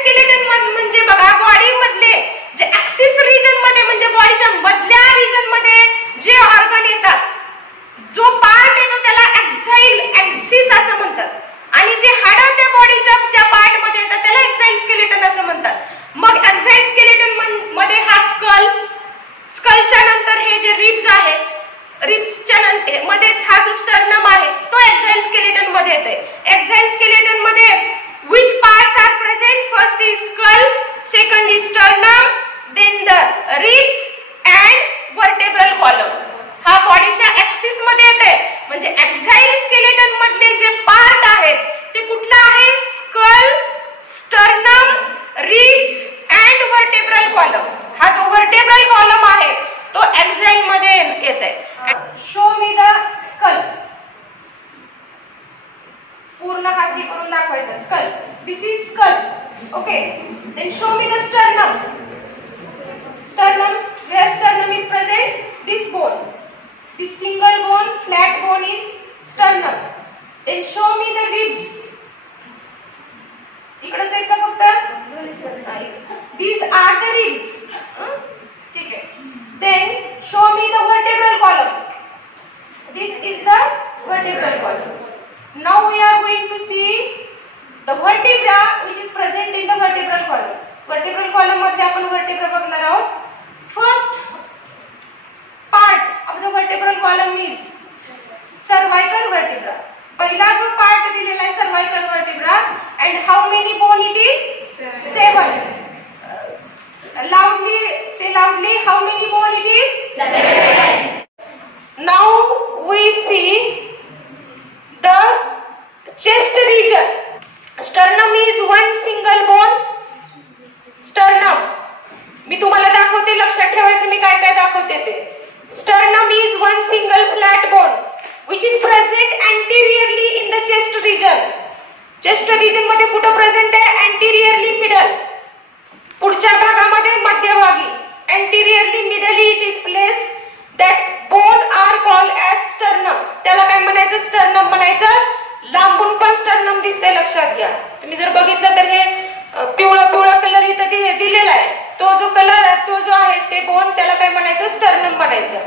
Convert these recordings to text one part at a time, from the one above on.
Skeleton म्हणजे बघा body मधले जे ऍक्सिस रिजन मध्ये म्हणजे बॉडीच्या मधल्या रिजन मध्ये जे ऑर्गन येतात, जो पार्ट येतो त्याला ऍक्सिस असं म्हणतात आणि जे हाड त्या बॉडीच्या ज्या पार्ट मध्ये येतात त्याला एक्झाईल स्केलेटन असं म्हणतात. मग एक्झाईल स्केलेटन मध्ये हा स्कलच्या नंतर हे जे रिब्स आहेत, रिब्सच्या नंतर मध्ये हा जो स्टर्नम आहे तो एक्झाईल स्केलेटन मध्ये येते. एक्झाईल स्केलेटन मध्ये which parts are present? First is skull, second is sternum, then the ribs and vertebral column. हा बॉडीच्या ऍक्सिस मध्ये येते. म्हणजे एक्झाईल स्केलेटन मधले जे पार्ट आहेत ते कुठला आहे? Skull, sternum, ribs and vertebral column. हा जो वर्टेब्रल कॉलम आहे तो एक्झाईल मध्ये येते. Show me the skull. पूर्ण हाती करून दाखवायचं. Skull, this is skull. Okay, then show me the sternum. Sternum, where sternum is present? This bone, this single bone, flat bone is sternum. Then show me the ribs. इकडेच आहेत का फक्त? These are the ribs. ठीक आहे. Then show me the vertebral column. This is the vertebral column. Now we are going to see the vertebra which is present in the vertebral column. Vertebral column मध्ये आपण vertebra बघणार आहोत. First part of the vertebral column is cervical vertebra. पहिला जो part दिलेला आहे cervical vertebra, and how many bone it is? 7. Loudly, say loudly, how many bone it is? 7. Now we see the chest region. Sternum is one single bone. Sternum. मी तुम्हाला दाखवते, लक्षात ठेवायचं मी काय काय दाखवते ते. Sternum is one single flat bone which is present anteriorly in the chest region. Chest region मध्ये कुठे प्रेझेंट आहे? anteriorly middle. पुढच्या भागामध्ये मध्यभागी. anteriorly middle it is placed. That bone are called as sternum. त्याला काय म्हणायचं? स्टर्नम म्हणायचं. लांबून पण स्टर्नम दिसते, लक्षात घ्या. तुम्ही जर बघितलं तर हे पिवळा कलर इथं दिलेला आहे. तो जो कलर आहे तो जो आहे ते बोन त्याला काय म्हणायचं? स्टर्नम म्हणायचं.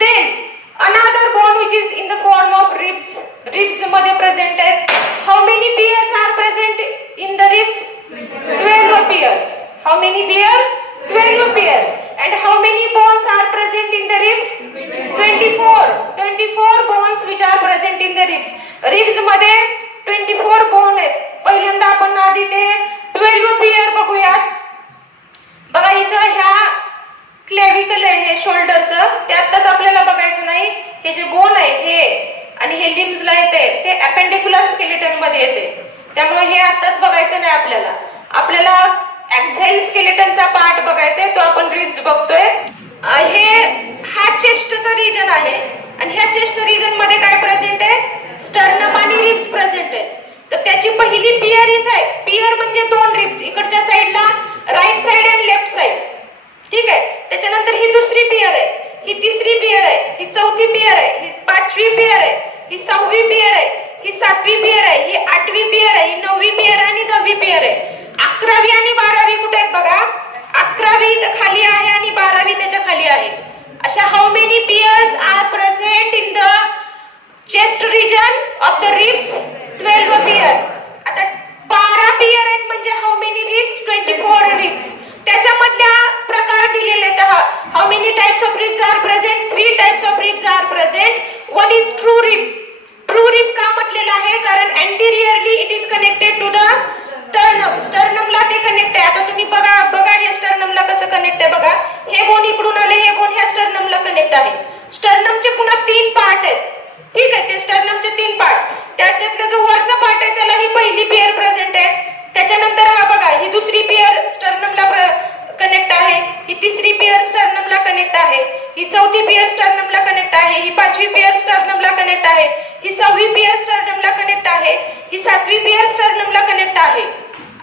Then another bone which is in the form of ribs. Ribs मध्ये प्रेझेंट आहेत. How many pairs are present in the ribs? 12 pairs. How many pairs? 12 pairs. And how many bones are present in the ribs? 24 bones which are present in the ribs. Ribs मध्ये 24 bone आहेत. पहिल्यांदा आपण आधी ते 12 pair बघूयात. बघा इथं ह्या क्लेविकल आहे हे शोल्डरचं, ते आत्ताच आपल्याला बघायचं नाही. हे जे बोन आहे हे आणि हे लिम्सला येते ते अपेंडिक्युलर स्केलेटन मध्ये येते. त्यामुळे हे आत्ताच बघायचं नाही आपल्याला. आपल्याला एक्झाईल स्केलेटनचा पार्ट बघायचा आहे, तो आपण रिब्स बघतोय. हा चेस्टचा रिजन आहे आणि ह्या चेस्ट रिजन मध्ये काय प्रेझेंट आहे? स्टर्नम आणि रिब्स प्रेझेंट आहे. तर त्याची पहिली पियर इथे आहे. पियर म्हणजे 2 रिब्स इकडच्या साइडला, राईट साइड आणि लेफ्ट साइड. ठीक आहे. त्याच्यानंतर ही दुसरी पियर आहे, ही तिसरी पियर आहे, ही चौथी पियर आहे, ही 5वी पियर आहे, ही 6वी पियर आहे, ही 7वी पियर आहे, ही 8वी पियर आहे, ही 9वी पियर आणि 10वी पियर आहे. 11वी आणि 12वी कुठे आहेत बघा? 11वी इथं खाली आहे आणि 12वी त्याच्या खाली आहे. अशा how many pairs are present in the chest region of the ribs? 12 pair. आता 12 पियर आहेत म्हणजे हाऊ मेनी रिब्स? 24 रिब्स. त्याच्यामधल्या प्रकार दिलेले आहेत. How many types of ribs are present? 3 types of ribs are present. One is true rib. True rib का म्हटलेलं आहे? कारण anteriorly it is connected to the sternum. स्टर्नमला ते कनेक्ट आहे. आता तुम्ही बघा हे स्टर्नमला कसं कनेक्ट आहे बघा. हे बोन इकडून आले, हे बोन ह्या स्टर्नमला कनेक्ट आहे. स्टर्नमचे पुन्हा 3 पार्ट आहेत. ठीक आहे. ते स्टर्नमचे 3 पार्ट. त्याच्यातला जो वरचा पार्ट आहे त्याला ही पहिली पेयर प्रेझेंट आहे. त्याच्यानंतर हा बघा ही दुसरी पेयर स्टर्नमला कनेक्ट आहे, ही तिसरी पेयर स्टर्नमला कनेक्ट आहे, ही चौथी पेयर स्टर्नमला कनेक्ट आहे, ही 5वी पेयर स्टर्नमला कनेक्ट आहे, ही 6वी पेयर स्टर्नमला कनेक्ट आहे, ही 7वी पेयर स्टर्नमला कनेक्ट आहे.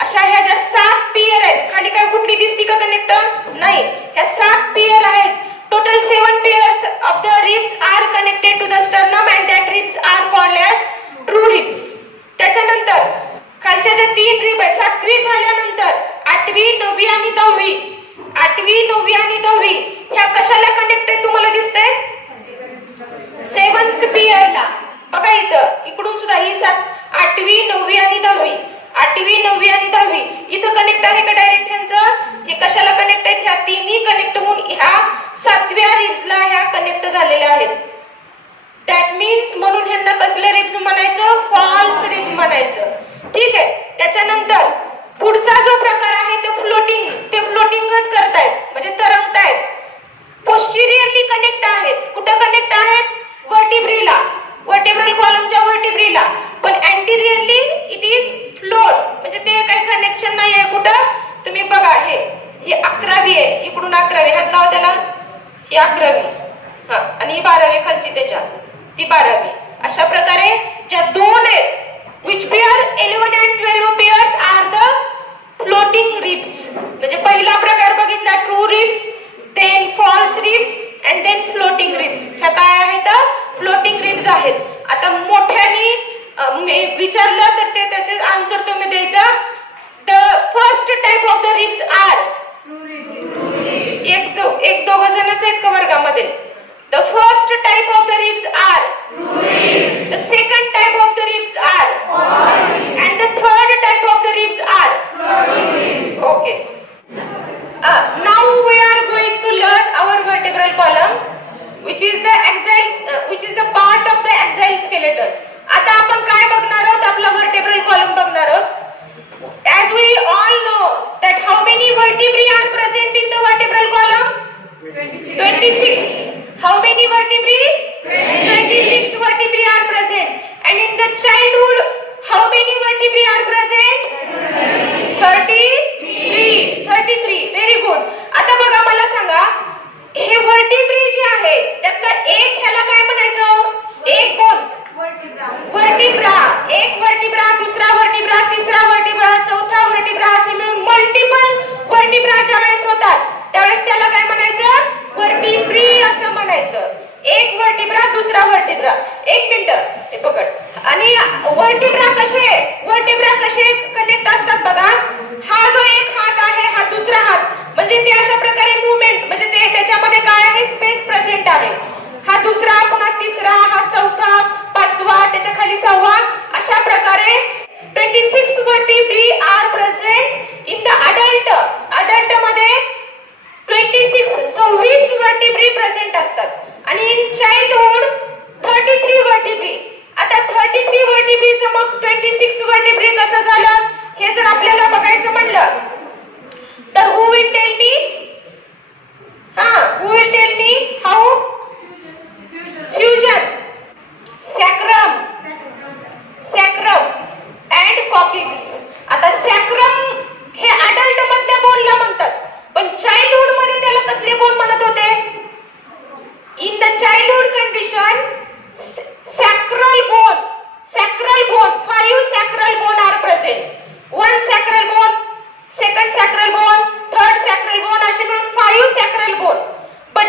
अशा ह्या ज्या 7 पेयर आहेत, खाली काय कुठली दिसती का कनेक्ट? नाही. ह्या 7 पेयर आहेत. Total 7 pairs of the ribs are connected to the sternum and that ribs are called as true ribs. त्याच्यानंतर खालच्या ज्या 3 रिब आहेत, 7वी झाल्यानंतर 8वी 9वी आणि 10वी 8वी 9वी आणि 10वी ह्या कशाला कनेक्ट आहे तुम्हाला दिसतंय 7th पियरला बघा इथं इकडून सुद्धा ही 8वी 9वी आणि 10वी 8वी 9वी आणि 10वी इथं कनेक्ट आहे का डायरेक्ट ह्यांचं हे कशाला कनेक्ट आहेत ह्या तिन्ही कनेक्ट होऊन ह्या 7व्या रिब्सला ह्या कनेक्ट झालेल्या आहेत दॅट मीन्स म्हणून ह्यांना कसले रिब्स म्हणायचं फॉल्स रिब म्हणायचं ठीक आहे त्याच्यानंतर पुढचा जो प्रकार आहे तो ते फ्लोटिंगच करतायत म्हणजे तरंगतायत पोस्टेरियरली कनेक्ट आहेत कुठं कनेक्ट आहेत व्हर्टिब्रीला व्हर्टिब्रल कॉलमच्या व्हर्टिब्रीला पण अँटीरियरली इट इज फ्लोट म्हणजे ते काही कनेक्शन नाही आहे कुठं तुम्ही बघा हे 11वी आहे इकडून 11वी हात लावा त्याला ही 11वी हा आणि ही 12वी खालची त्याच्या ती 12वी अशा प्रकारे ज्या दोन आहेत which pair 11 and 12 pairs are the floating ribs म्हणजे पहिला प्रकार बघितला true ribs then false ribs and then floating ribs ह्या काय आहेत फ्लोटिंग रिब्स आहेत आता मोठ्याने विचारलं तर ते त्याचे आन्सर तुम्ही द्यायचा the first type of the ribs are एक दोघ जणच आहेत का वर्गामध्ये the first type of the ribs are the second type of the ribs are and the third type of the ribs are okay now we are going to learn our vertebral column which is the part of the axial skeleton आता आपण काय बघणार आहोत आपला vertebral column बघणार आहोत as we all know that how many vertebrae are present in the vertebral column 26 how many vertebrae 26 vertebrae are present and in the childhood how many vertebrae are present 33 very good आता बघा मला सांगा हे vertebrae जे आहे त्यातलं एक ह्याला काय म्हणायचं एक कोण वर्टिब्रा एक वर्टिब्रा दुसरा वर्टिब्रा तिसरा वर्टिब्रा चौथा वर्टिब्रा असे मिळून मल्टिपल वर्टिब्रा ज्यावेळेस होतात त्यावेळेस त्याला काय म्हणायचं वर्टिब्री असं म्हणायचं एक वर्टिब्रा दुसरा वर्टिब्रा एक मिनिट हे पकड आणि वर्टिब्रा कसे कनेक्ट असतात बघा हा जो एक हात आहे हा दुसरा हात म्हणजे ते अशा प्रकारे मूवमेंट म्हणजे ते त्याच्यामध्ये काय आहे स्पेस प्रेझेंट आहे हा दुसरा पुन्हा तिसरा हा चौथा पाचवा त्याच्या खाली सहावा अशा प्रकारे 26 vertebrae are present in the adult मध्ये 26 vertebrae present असतात आणि in childhood 33 vertebrae आता 33 vertebrae चं मग 26 vertebrae कसं झालं हे जर आपल्याला बघायचं म्हणलं तर who will tell me how fusion sacrum and coccyx आता sacrum हे adult मधल्या बोनला म्हणतात पण चाइल्डहुड मध्ये त्याला कसले बोन म्हणत होते in the childhood condition sacral bone 5 sacral bone are present one sacral bone second sacral bone third sacral bone असे मिळून 5 sacral bone but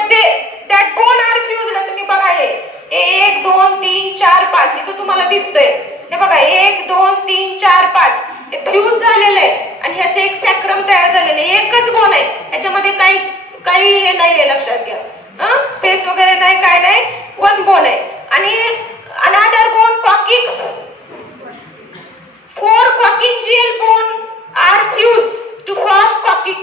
that bone are fused तुम्ही बघा हे 1 2 3 4 5 इथं तुम्हाला दिसतंय हे बघा 1 2 3 4 5 हे फ्यूज झालेलं आहे आणि ह्याचे एक सॅक्रम तयार झालेलं आहे एकच बोन आहे ह्याच्यामध्ये काही हे नाहीये लक्षात घ्या स्पेस वगैरे नाही काय नाही वन बोन आहे आणि another bone coccyx 4 coccygeal bone are fused to form coccyx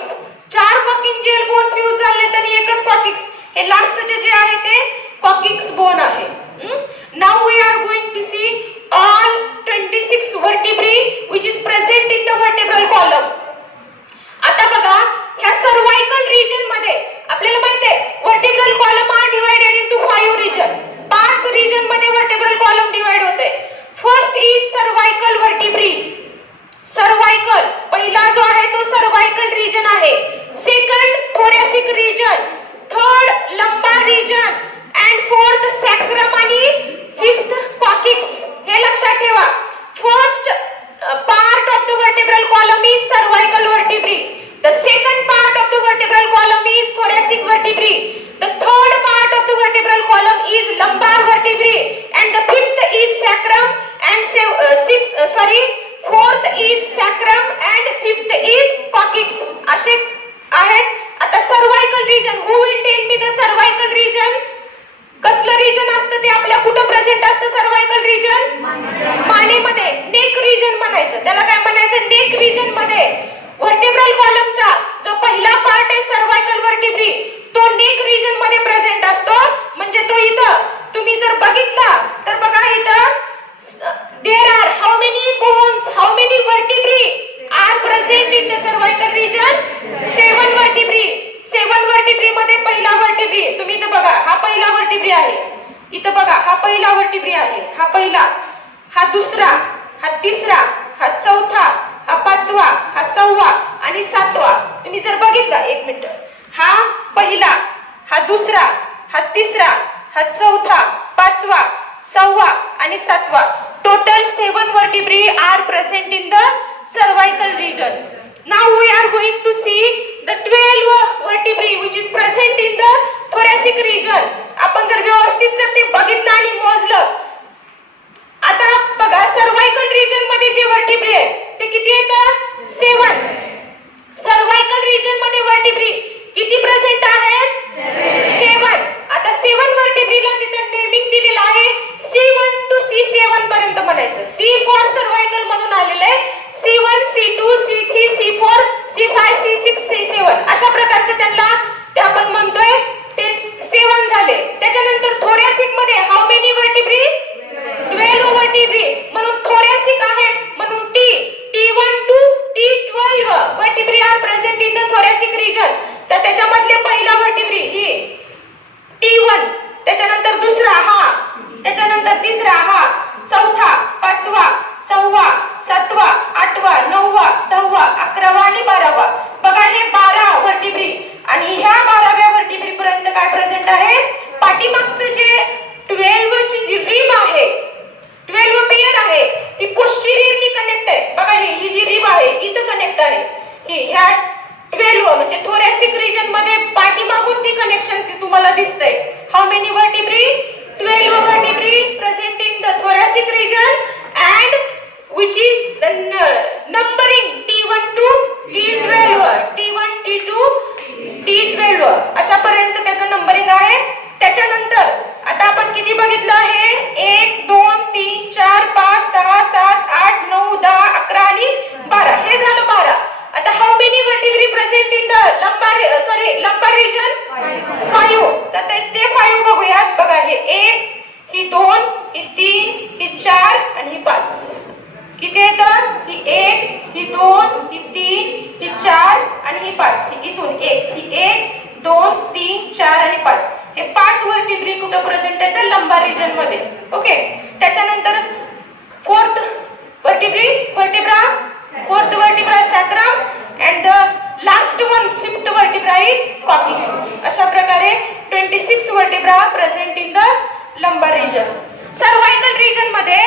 4 coccygeal bone fuse झाले तरी एकच coccyx हे लास्टचे जे आहे ते coccyx bone आहे now we are going to see all 26 vertebrae which is present in the vertebral column आता बघा ह्या सर्वाइकल रिजन मध्ये आपल्याला माहिती आहे vertebral column are divided into 5 region 5 region मध्ये vertebral column divide होते first is cervical vertebrae cervical पहिला जो आहे तो असे आहेत. आता cervical region, who will tell me the cervical region? कसलं रिजन असतं ते आपल्या कुठं प्रेझेंट असतं? सर्वायकल रिजन मानेमध्ये. नेक रिजन म्हणायचं त्याला. काय म्हणायचं? नेक रिजन मध्ये व्हर्टिब्रल कॉलमचा जो पहिला पार्ट आहे सर्वायकल व्हर्टिब्री, तो नेक रिजन मध्ये प्रेझेंट असतो. म्हणजे तो इथं तुम्ही जर बघितला तर बघा इथं there are how many bones, how many vertebrae are present in the cervical region? 7 vertebrae. 7 vertebrae मध्ये पहिला vertebrae तुम्ही इथं बघा, हा पहिला vertebrae आहे. इथं बघा, हा पहिला vertebrae आहे. हा पहिला, हा दुसरा, हा तिसरा, हा चौथा, हा पाचवा, हा सहावा आणि सातवा. तुम्ही जर बघितला, एक मिनिट, हा पहिला, हा दुसरा, हा तिसरा, हा चौथा, पाचवा, सहावा आणि सातवा. Total 7 vertebrae are present in the cervical region. Now we are going to see the 12 vertebrae which is present in the thoracic region. आपण जर व्यवस्थित जर ते बघितलं आणि मोजलं, आता बघा सर्वायकल रिजन मध्ये जे vertebrae आहेत ते किती आहेत? 7. सर्वायकल रिजन मध्ये vertebrae किती प्रेझेंट आहेत? 7. आता 7 vertebrae ला तिथं नेमिंग दिलेलं आहे C1 to C7 पर्यंत म्हणायचं. C फॉर सर्वायकल म्हणून आलेलं आहे. C1, C2, C3, C4, C5, C6, C7 अशा प्रकारचे त्यांना ते आपण म्हणतोय ते 7 झाले. त्याच्यानंतर थोरॅसिक मध्ये हाऊ मेनी vertebrae? 12 vertebrae. म्हणून थोरॅसिक आहे म्हणून T1 to T12 vertebrae are present in the thoracic region. तर त्याच्यामधले पहिला vertebrae ही T1, त्याच्यानंतर दुसरा हा, त्याच्यानंतर तिसरा हा, चौथा, पाचवा, सहावा, सातवा, आठवा, नववा, 10वा, 11वा आणि 12वा. बघा हे 12 vertebrae आणि ह्या 12व्या vertebrae पर्यंत काय प्रेझेंट आहे? पाठीमागचं जे 12 ची जी रिब आहे, 12 पेयर आहे, ती पोस्टीरियरली कनेक्ट आहे. बघा ही जी रिब आहे इथं कनेक्ट आहे. ही ह्या 12 म्हणजे थोरॅसिक रिजन मध्ये पाठीमागून ती कनेक्शन तुम्हाला दिसतंय. How many vertebrae? 12 vertebrae present in the thoracic region and which is the numbering T1 to T12, T1, T2, T12 अशा पर्यंत त्याचं नंबरिंग आहे. त्याच्यानंतर आता आपण किती बघितलं आहे? 1, 2, 3, 4, 5, 6, 7, 8, 9, 10, 11 आणि 12. हे झालं 12. आता how many vertebrae present in the lumbar region? 5. तर ते 5 बघूयात. बघा हे 1, ही 2, ही 3, ही 4 आणि ही 5. किती येतात? ही 1, ही 2, ही 3, ही 4 आणि ही 5. ही इथून 1, ही 1, 2, 3, 4 आणि 5. हे 5 vertebrae कुठं प्रेझेंट आहेत? तर लंबार रिजन मध्ये. ओके. त्याच्यानंतर fourth vertebra sacrum and the last one, 5th vertebra is coccyx. अशा प्रकारे 26 vertebra present in the lumbar region. Cervical region मध्ये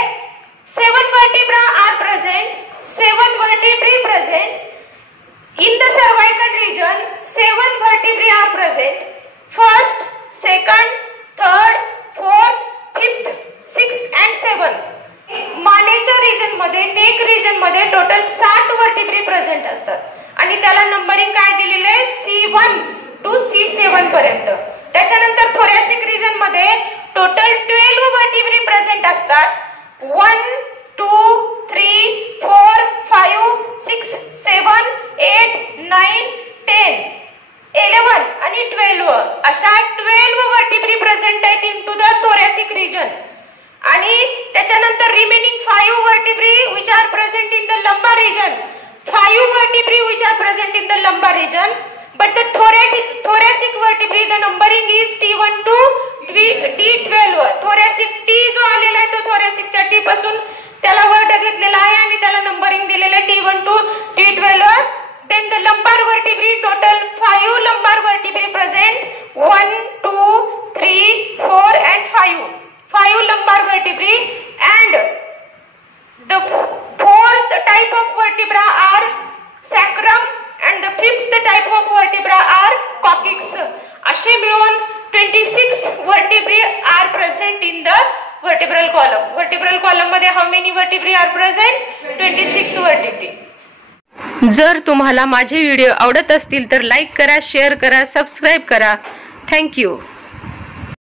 7 vertebra are present. 7 vertebrae present in the cervical region. 7 vertebrae are present. First, second, third, fourth, fifth, sixth and 7. मानेच्या region मध्ये, neck region मध्ये total 7 vertebrae present असतात आणि त्याला numbering काय दिलेलं आहे? C1 to C7 पर्यंत. त्याच्यानंतर थोरॅसिक रिजन मध्ये टोटल 12 vertebrae प्रेझेंट असतात. 1, 2, 3, 4, 5, 6, 7, 8, 9, 10, 11 आणि 12 अशा 12 vertebrae प्रेझेंट आहेत इनटू द थोरॅसिक रिजन. आणि त्याच्यानंतर remaining 5 vertebrae which are present in the lumbar region. 5 vertebrae which are present in the lumbar region, but the thoracic vertebrae the numbering is T1 to T12. thoracic T जो आलेला आहे तो thoracic च्या T पासून त्याला word घेतलेला आहे आणि त्याला नंबरिंग दिलेलं आहे T1 to T12. Then the lumbar vertebrae, total 5 lumbar vertebrae present. 1, 2, 3, 4 and 5. 5 lumbar vertebrae and the 4th type of vertebra are sacrum and the 5th type of vertebra are coccyx. असे मिळून 26 vertebrae are present in the vertebral column. Vertebral column मध्ये how many vertebrae are present? 26 vertebrae. जर तुम्हाला माझे video आवडत असतील तर like करा, शेअर करा, सबस्क्राईब करा. थँक्यू.